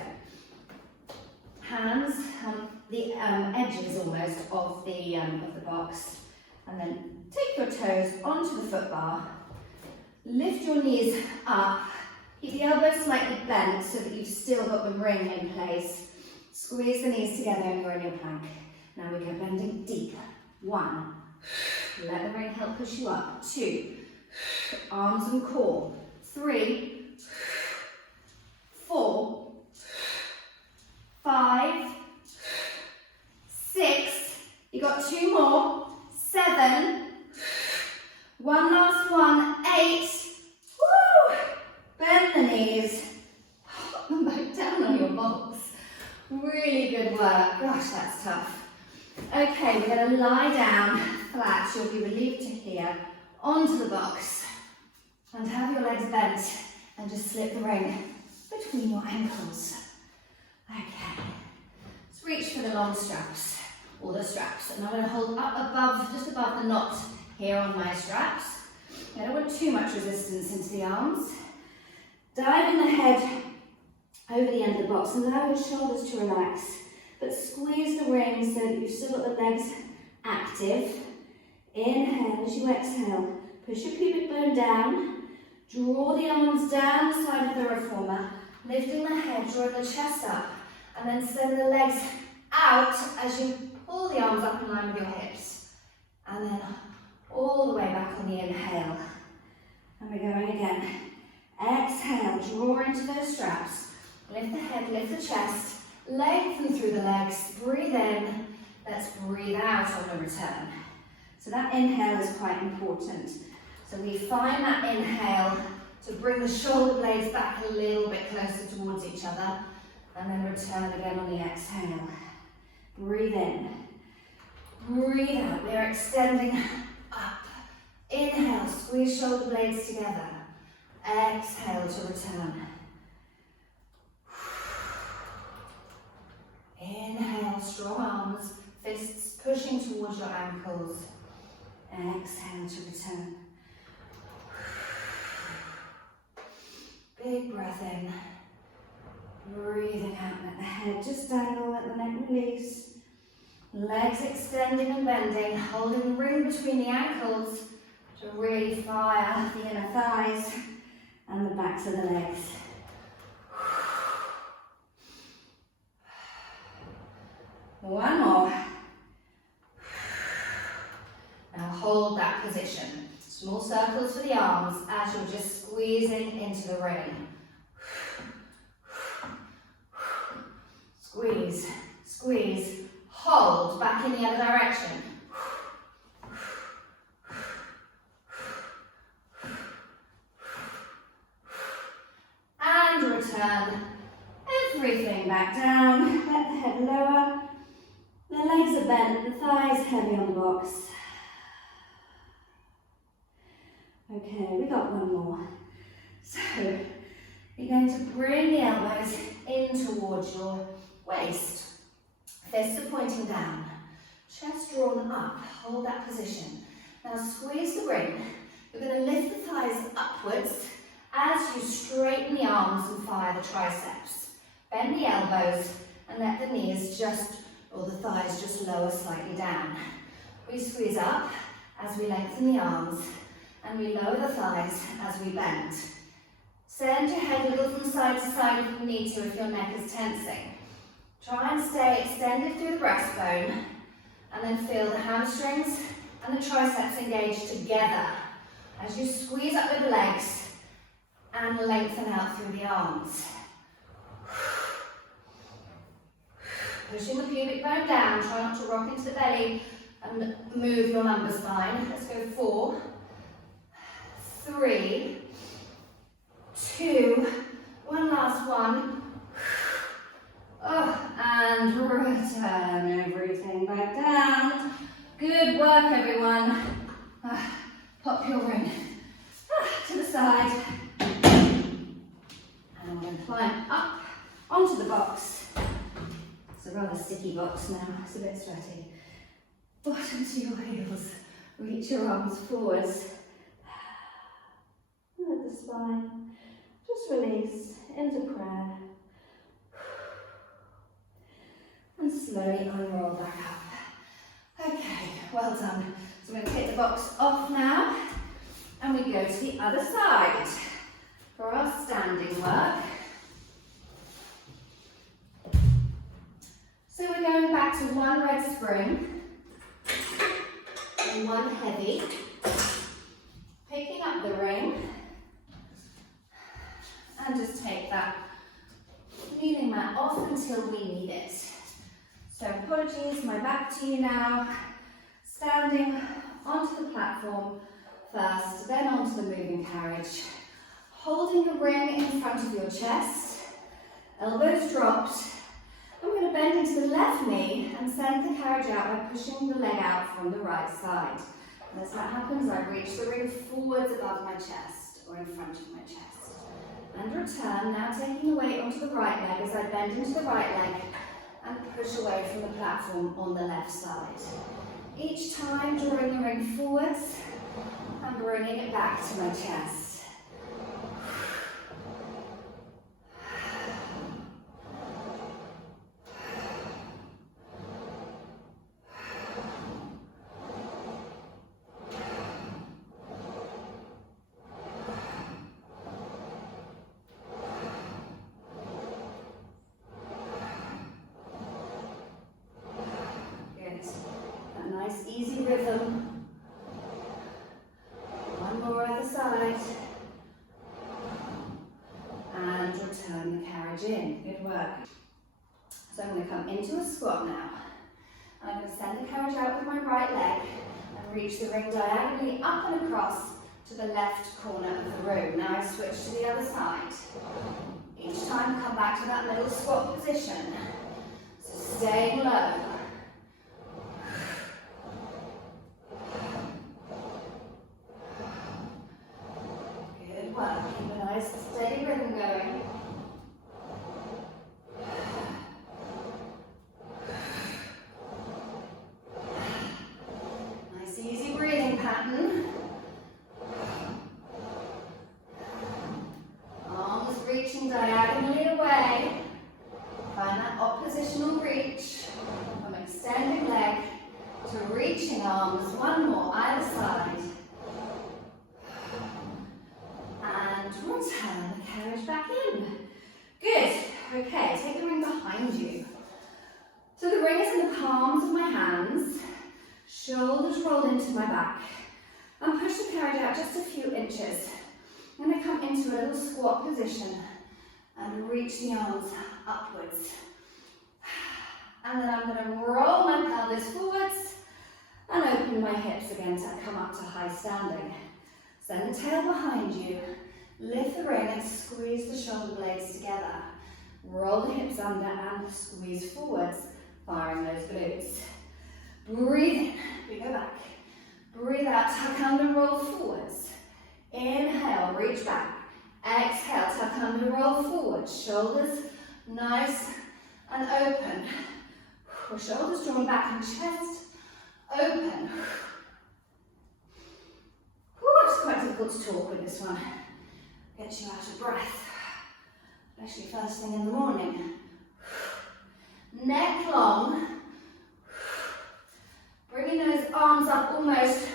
hands on the edges almost of the box, and then take your toes onto the foot bar. Lift your knees up. Keep the elbows slightly bent so that you've still got the ring in place. Squeeze the knees together and you're in your plank. Now we go bending deep. 1. Let the ring help push you up. 2. Arms and core. 3. 4. 5. 6. You got 2 more. 7. 1 last one. 8. Woo! Bend the knees. Pop them back down on your box. Really good work. Gosh, that's tough. Okay, we're going to lie down flat. You'll be relieved to here onto the box. And have your legs bent and just slip the ring between your ankles. Okay. Let's reach for the long straps, or the straps. And I'm going to hold up above, just above the knot here on my straps. I don't want too much resistance into the arms. Dive in the head over the end of the box and allow your shoulders to relax. But squeeze the ring so that you've still got the legs active. Inhale as you exhale. Push your pubic bone down. Draw the arms down the side of the reformer. Lifting the head, drawing the chest up. And then send the legs out as you pull the arms up in line with your hips. And then all the way back on the inhale. And we're going again. Exhale, draw into those straps. Lift the head, lift the chest. Lengthen through the legs. Breathe in. Let's breathe out on the return. So that inhale is quite important. So we find that inhale to bring the shoulder blades back a little bit closer towards each other. And then return again on the exhale. Breathe in. Breathe out. We're extending up. Inhale, squeeze shoulder blades together. Exhale to return. Inhale, strong arms, fists pushing towards your ankles. Exhale to return. Big breath in. Breathing out, let the head just dangle, let the neck release. Legs extending and bending, holding the ring between the ankles to really fire the inner thighs and the backs of the legs. One more. Now hold that position. Small circles for the arms as you're just squeezing into the ring. Squeeze, squeeze, hold, back in the other direction. And return everything back down. Let the head lower. The legs are bent, the thighs heavy on the box. Okay, we got one more. So, you're going to bring the elbows in towards your waist. Fists are pointing down. Chest drawn up. Hold that position. Now squeeze the ring. You're going to lift the thighs upwards as you straighten the arms and fire the triceps. Bend the elbows and let the knees or the thighs just lower slightly down. We squeeze up as we lengthen the arms and we lower the thighs as we bend. Send your head a little from side to side if you need to, if your neck is tensing. Try and stay extended through the breastbone and then feel the hamstrings and the triceps engage together as you squeeze up with the legs and lengthen out through the arms. Pushing the pubic bone down, try not to rock into the belly and move your lumbar spine. Let's go 4, 3, 2, one last one. And return everything back down. Good work, everyone. Pop your ring to the side. And I'm going to climb up onto the box. It's a rather sticky box now, it's a bit sweaty. Bottom to your heels. Reach your arms forwards. Let the spine just release into prayer. And slowly unroll back up. Okay, well done. So we're going to take the box off now and we go to the other side for our standing work. So we're going back to one red spring and one heavy. Picking up the ring and just take that kneeling mat off until we need it. So apologies, my back to you now. Standing onto the platform first, then onto the moving carriage. Holding the ring in front of your chest, elbows dropped. I'm going to bend into the left knee and send the carriage out by pushing the leg out from the right side. And as that happens, I reach the ring forwards above my chest. or in front of my chest. And return, now taking the weight onto the right leg as I bend into the right leg and push away from the platform on the left side. Each time drawing the ring forwards and bringing it back to my chest. Nice easy rhythm. One more other side. And return the carriage in. Good work. So I'm going to come into a squat now. And I'm going to send the carriage out with my right leg and reach the ring diagonally up and across to the left corner of the room. Now I switch to the other side. Each time come back to that middle squat position. So staying low. Keep a nice steady rhythm going. Nice easy breathing pattern. Arms reaching diagonally away. Find that oppositional reach from extending leg to reaching arms. One more either side. And return the carriage back in. Good. Okay, take the ring behind you. So the ring is in the palms of my hands, shoulders rolled into my back, and push the carriage out just a few inches. I'm going to come into a little squat position and reach the arms upwards. And then I'm going to roll my pelvis forwards and open my hips again to come up to high standing. Send the tail behind you, lift the ring and squeeze the shoulder blades together. Roll the hips under and squeeze forwards, firing those glutes. Breathe in, we go back. Breathe out, tuck under, roll forwards. Inhale, reach back. Exhale, tuck under, roll forward. Shoulders nice and open. Shoulders drawn back and chest open. It's quite difficult to talk with this one. Gets you out of breath, especially first thing in the morning. Neck long. Bringing those arms up almost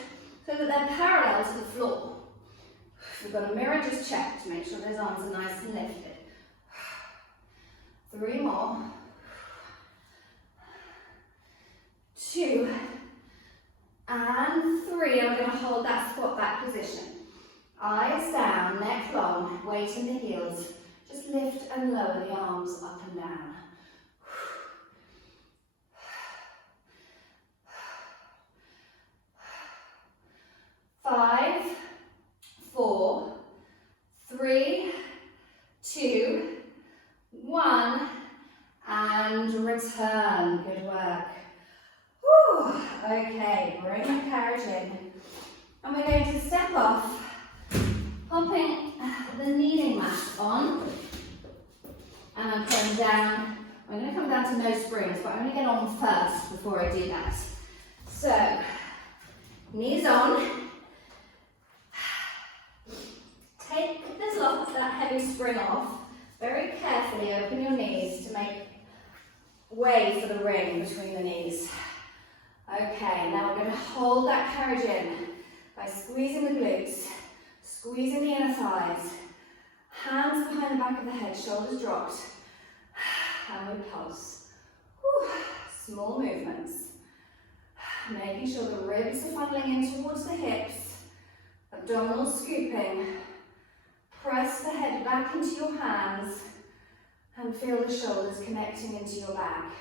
so that they're parallel to the floor. If you've got a mirror, just check to make sure those arms are nice and lifted. 3 more. 2 and 3. I'm going to hold that squat back position. Eyes down, neck long, weight in the heels. Just lift and lower the arms up and down. 5, 4, 3, 2, 1, and return. Good work. Whew. Okay, bring the carriage in. And we're going to step off, popping the kneading mat on. And I'm coming down. I'm going to come down to no springs, but I'm going to get on first before I do that. So, knees on. Take this off, that heavy spring off. Very carefully open your knees to make way for the ring between the knees. Okay, now we're going to hold that carriage in by squeezing the glutes, squeezing the inner thighs, hands behind the back of the head, shoulders dropped, and we pulse. Whew. Small movements. Making sure the ribs are funneling in towards the hips, abdominal scooping. Press the head back into your hands and feel the shoulders connecting into your back.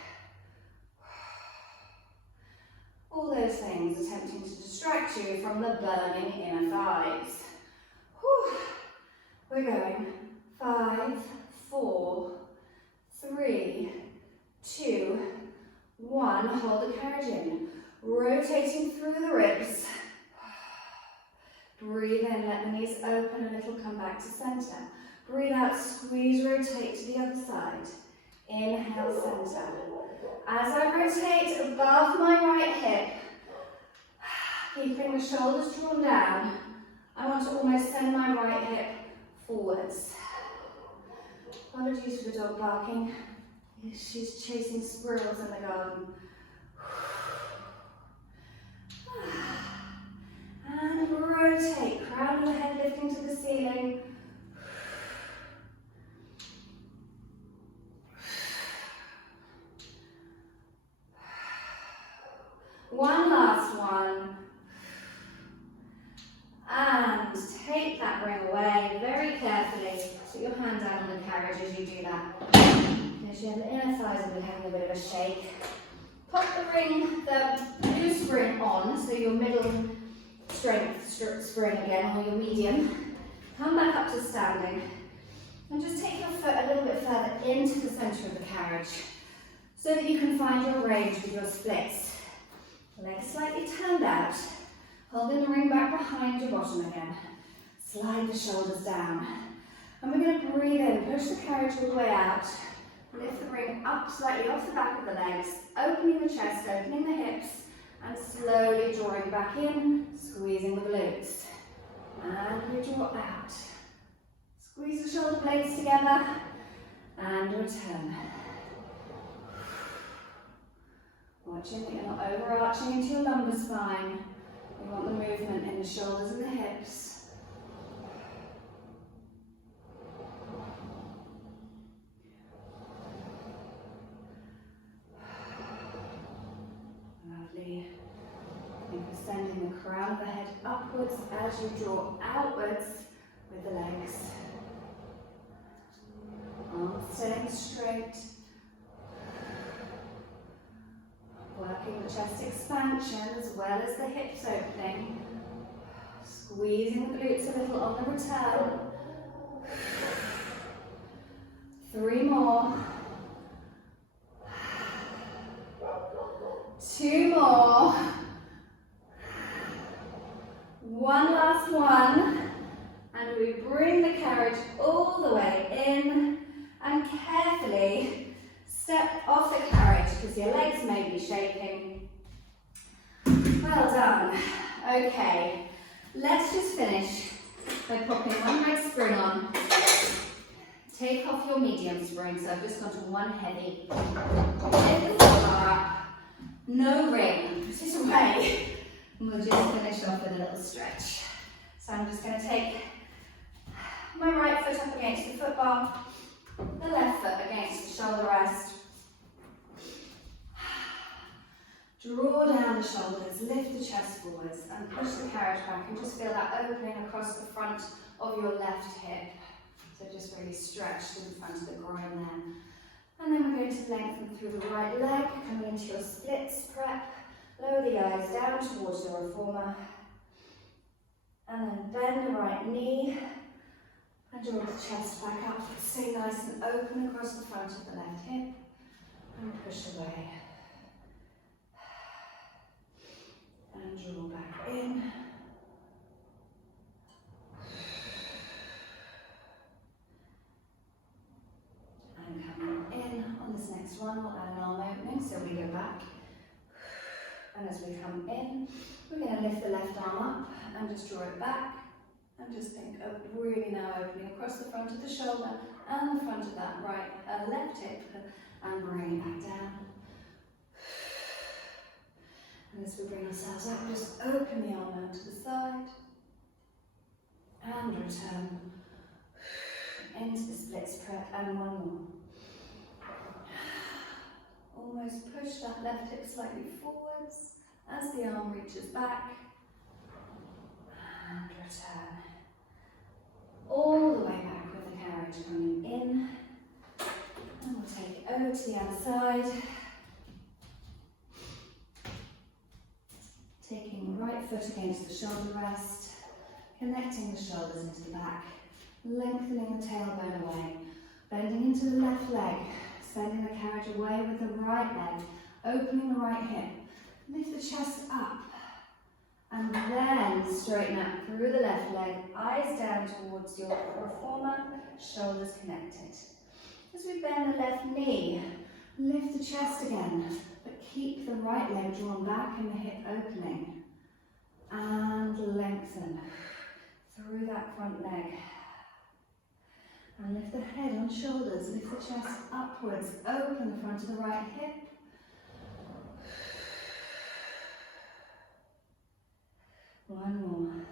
All those things attempting to distract you from the burning inner thighs. Whew. We're going 5, 4, 3, 2, 1. Hold the carriage in. Rotating through the ribs. Breathe in, let the knees open a little, come back to center. Breathe out, squeeze, rotate to the other side. Inhale, center. As I rotate above my right hip, keeping the shoulders drawn down, I want to almost send my right hip forwards. Apologies for the dog barking. She's chasing squirrels in the garden. And rotate, crown of the head lifting to the ceiling. One last one. And take that ring away very carefully. Put your hand down on the carriage as you do that. As your inner thighs will be having a bit of a shake. Pop the ring, the new spring on, so your middle strength spring again, or your medium. Come back up to standing. And just take your foot a little bit further into the centre of the carriage, so that you can find your range with your splits. Legs slightly turned out, holding the ring back behind your bottom again. Slide the shoulders down. And we're going to breathe in, push the carriage all the way out. Lift the ring up slightly off the back of the legs, opening the chest, opening the hips, and slowly drawing back in, squeezing the glutes. And we draw out. Squeeze the shoulder blades together, and return. Watching that you're not overarching into your lumbar spine. We want the movement in the shoulders and the hips. Lovely. Think of sending the crown of the head upwards as you draw outwards with the legs. Arms staying straight. Working the chest expansion as well as the hips opening. Squeezing the glutes a little on the return. 3 more. 2 more. 1 last one. And we bring the carriage all the way in and carefully step off the carriage because your legs may be shaking. Well done. Okay, let's just finish by popping one leg spring on. Take off your medium spring, so I've just gone to one heavy. Lift the bar up. No ring. Put it away. And we'll just finish off with a little stretch. So I'm just going to take my right foot up against the foot bar, the left foot against the shoulder rest. Draw down the shoulders, lift the chest forwards and push the carriage back and just feel that opening across the front of your left hip. So just really stretch to the front of the groin there. And then we're going to lengthen through the right leg, coming into your splits prep. Lower the eyes down towards the reformer. And then bend the right knee and draw the chest back up. Stay nice and open across the front of the left hip and push away. And draw back in. And coming in on this next one, we'll add an arm opening, so we go back. And as we come in, we're going to lift the left arm up and just draw it back. And just think of really now opening across the front of the shoulder and the front of that left hip, and bring it back down. And as we bring ourselves up, just open the arm out to the side and return into the splits prep, and one more. Almost push that left hip slightly forwards as the arm reaches back and return. All the way back with the carriage coming in, and we'll take it over to the other side. Taking the right foot against the shoulder rest, connecting the shoulders into the back, lengthening the tailbone away, bending into the left leg, sending the carriage away with the right leg, opening the right hip, lift the chest up, And then straighten out through the left leg, eyes down towards your reformer, shoulders connected. As we bend the left knee, lift the chest again, but keep the right leg drawn back in the hip opening. And lengthen through that front leg. And lift the head on shoulders, lift the chest upwards, open the front of the right hip. One more.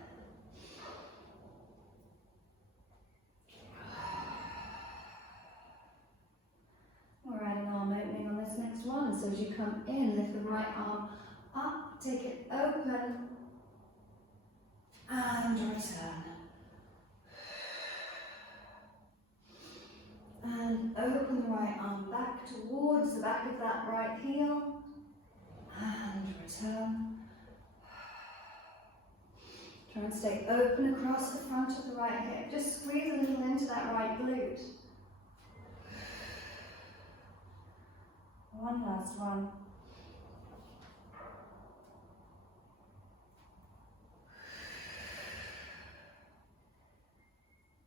We're adding arm opening on this next one. So as you come in, lift the right arm up, take it open, and return. And open the right arm back towards the back of that right heel, and return. Try and stay open across the front of the right hip. Just squeeze a little into that right glute. One last one.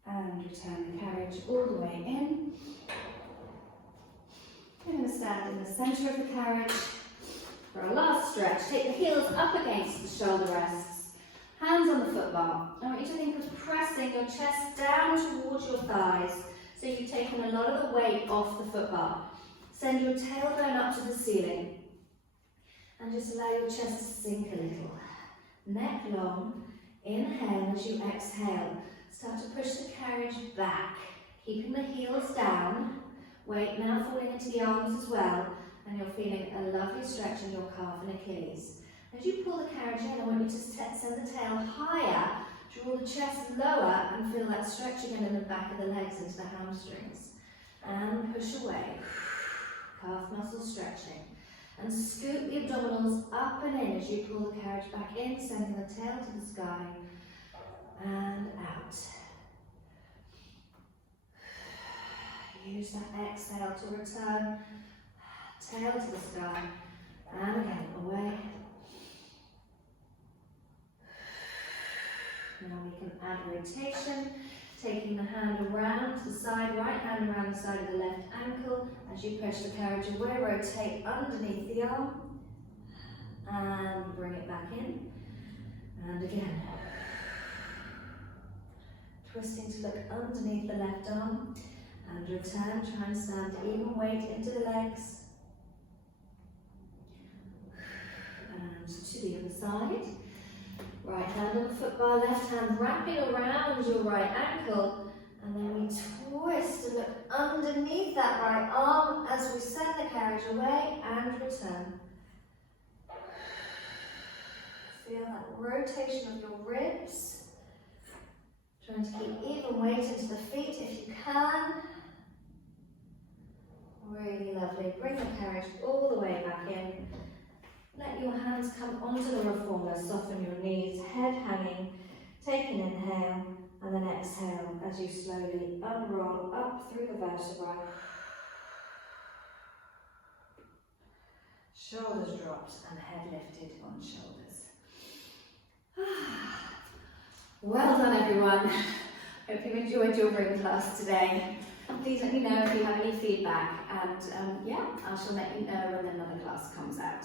And return the carriage all the way in. You're going to stand in the centre of the carriage for a last stretch. Take the heels up against the shoulder rests. Hands on the foot bar. I want you to think of pressing your chest down towards your thighs so you've taken a lot of the weight off the foot bar. Send your tailbone up to the ceiling and just allow your chest to sink a little. Neck long. Inhale as you exhale. Start to push the carriage back, keeping the heels down. Weight now falling into the arms as well, and you're feeling a lovely stretch in your calf and Achilles. As you pull the carriage in, I want you to send the tail higher, draw the chest lower, and feel that stretch again in the back of the legs into the hamstrings. And push away. Calf muscle stretching. And scoop the abdominals up and in as you pull the carriage back in, sending the tail to the sky. And out. Use that exhale to return. Tail to the sky. And again, away. Now we can add rotation, taking the hand around to the side, right hand around the side of the left ankle. As you push the carriage away, rotate underneath the arm. And bring it back in. And again. Twisting to look underneath the left arm and return, try and stand even weight into the legs. And to the other side. Right hand on the foot bar, left hand wrapping around your right ankle, and then we twist and look underneath that right arm as we send the carriage away and return. Feel that rotation of your ribs. Trying to keep even weight into the feet if you can. Really lovely. Bring the carriage all the way back in. Let your hands come onto the reformer. Soften your knees, head hanging. Take an inhale and then exhale as you slowly unroll up through the vertebrae. Shoulders dropped and head lifted on shoulders. Well done, everyone. Hope you enjoyed your ring class today. Please let me know if you have any feedback, and yeah, I shall let you know when another class comes out.